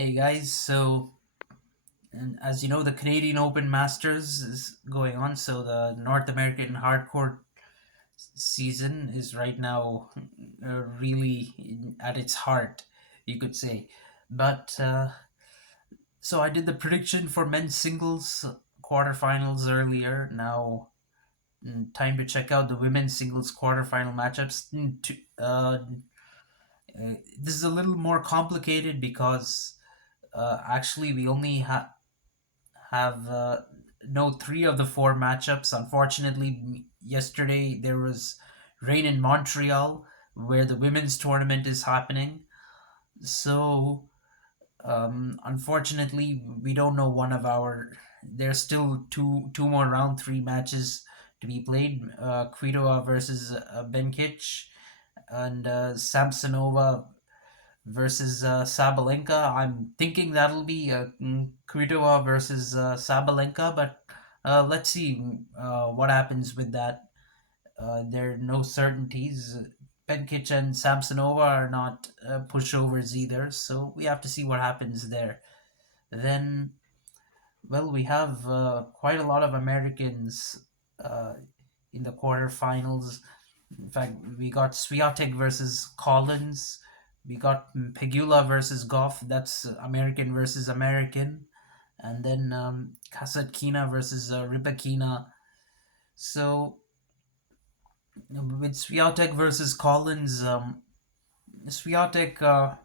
Hey guys, so and as you know, the Canadian Open Masters is going on, so the North American hardcore season is right now really at its heart, you could say. But so I did the prediction for men's singles quarterfinals earlier. Now, time to check out the women's singles quarterfinal matchups. This is a little more complicated because actually we only have no three of the four matchups. Unfortunately, yesterday there was rain in Montreal where the women's tournament is happening. So, unfortunately, we don't know one of our. There's still two more round three matches to be played. Kvitova versus Benkic and Samsonova versus Sabalenka. I'm thinking that'll be Kvitova versus Sabalenka, but let's see what happens with that. There are no certainties. Benkic and Samsonova are not pushovers either, so we have to see what happens there. Then, well, we have quite a lot of Americans uh, in the quarterfinals. In fact, we got Swiatek versus Collins. We got Pegula versus Goff. That's American versus American. And then Kasatkina versus Rybakina. So with Swiatek versus Collins, Swiatek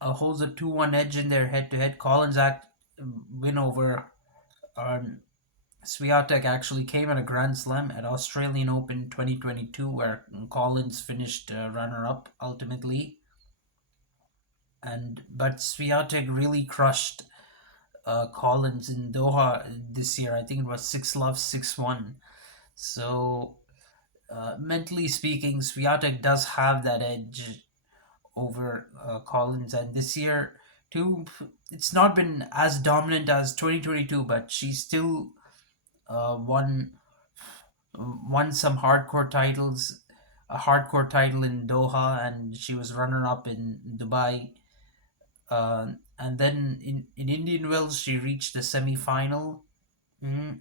holds a 2-1 edge in their head-to-head. Collins act win over um, Swiatek actually came at a Grand Slam at Australian Open 2022, where Collins finished runner-up ultimately. And but Swiatek really crushed Collins in Doha this year. I think it was 6-love, 6-1. So mentally speaking, Swiatek does have that edge over Collins, and this year too, it's not been as dominant as 2022, but she still won some hardcore titles, a hardcore title in Doha, and she was runner up in Dubai. And then in Indian Wells, she reached the semi final. Mm.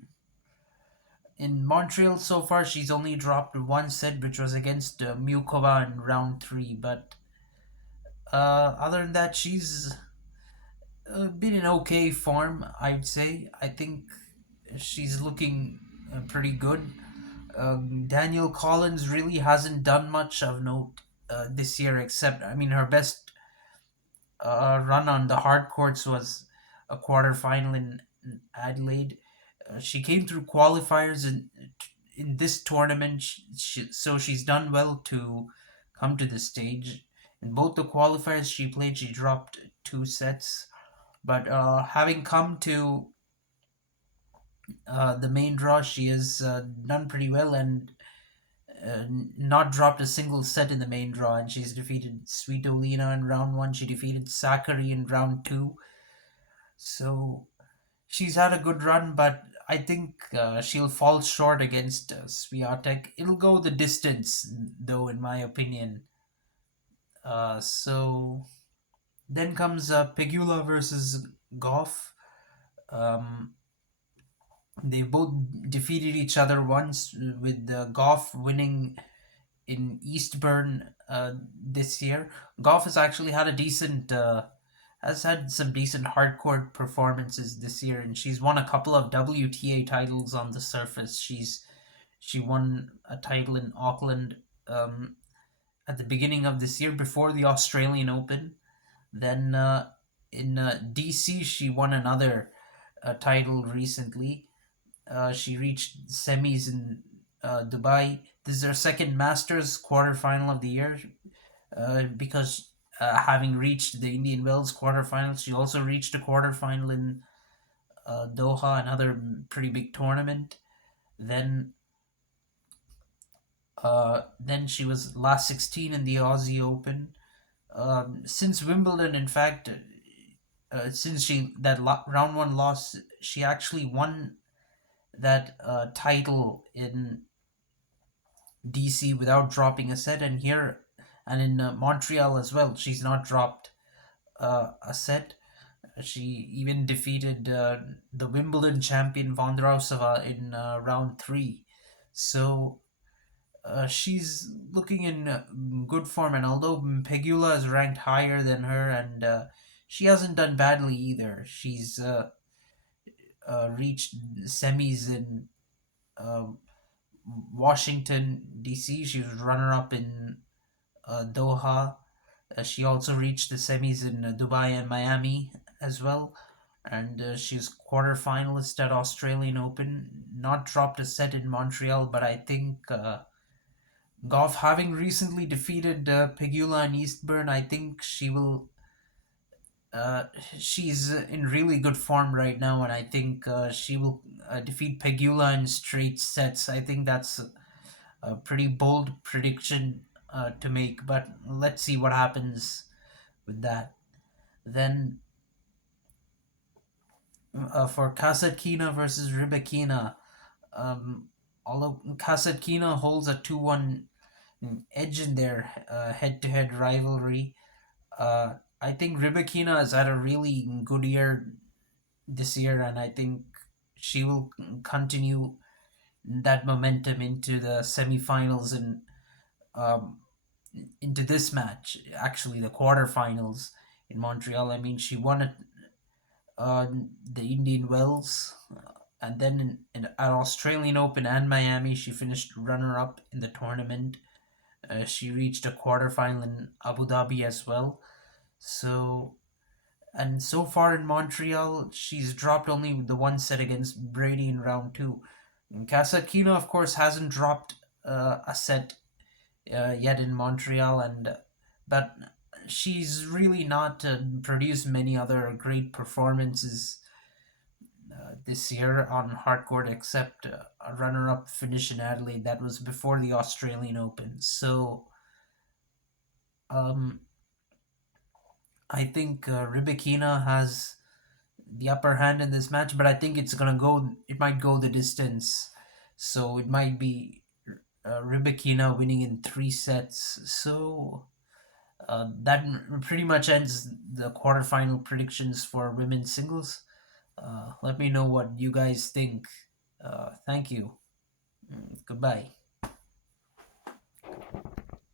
In Montreal, so far, she's only dropped one set, which was against Mukova in round three. But other than that, she's been in okay form, I'd say. I think she's looking pretty good. Danielle Collins really hasn't done much of note this year, except, I mean, her best run on the hard courts was a quarterfinal in Adelaide. She came through qualifiers in this tournament, so she's done well to come to the stage. In both the qualifiers she played, she dropped two sets. But having come to the main draw, she has done pretty well and not dropped a single set in the main draw, and she's defeated Svitolina in round one. She defeated Sakari in round two. So she's had a good run, but I think she'll fall short against Swiatek. It'll go the distance, though, in my opinion. So then comes Pegula versus Goff. Um, they both defeated each other once, with Goff winning in Eastbourne this year. Goff has actually had a decent has had some decent hardcore performances this year, and she's won a couple of WTA titles on the surface. She won a title in Auckland at the beginning of this year before the Australian Open. Then in DC, she won another title recently. She reached semis in Dubai. This is her second Masters quarterfinal of the year because having reached the Indian Wells quarterfinals, she also reached a quarterfinal in Doha, another pretty big tournament. Then then she was last 16 in the Aussie Open. Since Wimbledon, in fact, since she that round one loss, she actually won that title in DC without dropping a set, and here and in Montreal as well, she's not dropped a set. She even defeated the Wimbledon champion Vondrousova in round three. So she's looking in good form, and although Pegula is ranked higher than her, and she hasn't done badly either. She's reached semis in uh, Washington D.C. She was runner up in Doha. She also reached the semis in Dubai and Miami as well. And she's quarterfinalist at Australian Open. Not dropped a set in Montreal, but I think Goff, having recently defeated Pegula and Eastburn, I think she will. Uh, she's in really good form right now, and I think she will defeat Pegula in straight sets. I think that's a pretty bold prediction to make, but let's see what happens with that. Then for Kasatkina versus Rybakina, um, although Kasatkina holds a 2-1 edge in their head-to-head rivalry, I think Rybakina has had a really good year this year, and I think she will continue that momentum into the semifinals and um, into this match. Actually, the quarterfinals in Montreal. I mean, she won it uh, the Indian Wells, and then at Australian Open and Miami, she finished runner up in the tournament. She reached a quarterfinal in Abu Dhabi as well. So, and so far in Montreal, she's dropped only the one set against Brady in round two. And Kasatkina, of course, hasn't dropped a set yet in Montreal, and but she's really not produced many other great performances this year on hardcourt except a runner-up finish in Adelaide. That was before the Australian Open. So um, I think Rybakina has the upper hand in this match, but I think it's gonna go. It might go the distance, so it might be Rybakina winning in three sets. So that pretty much ends the quarterfinal predictions for women's singles. Let me know what you guys think. Thank you. Goodbye.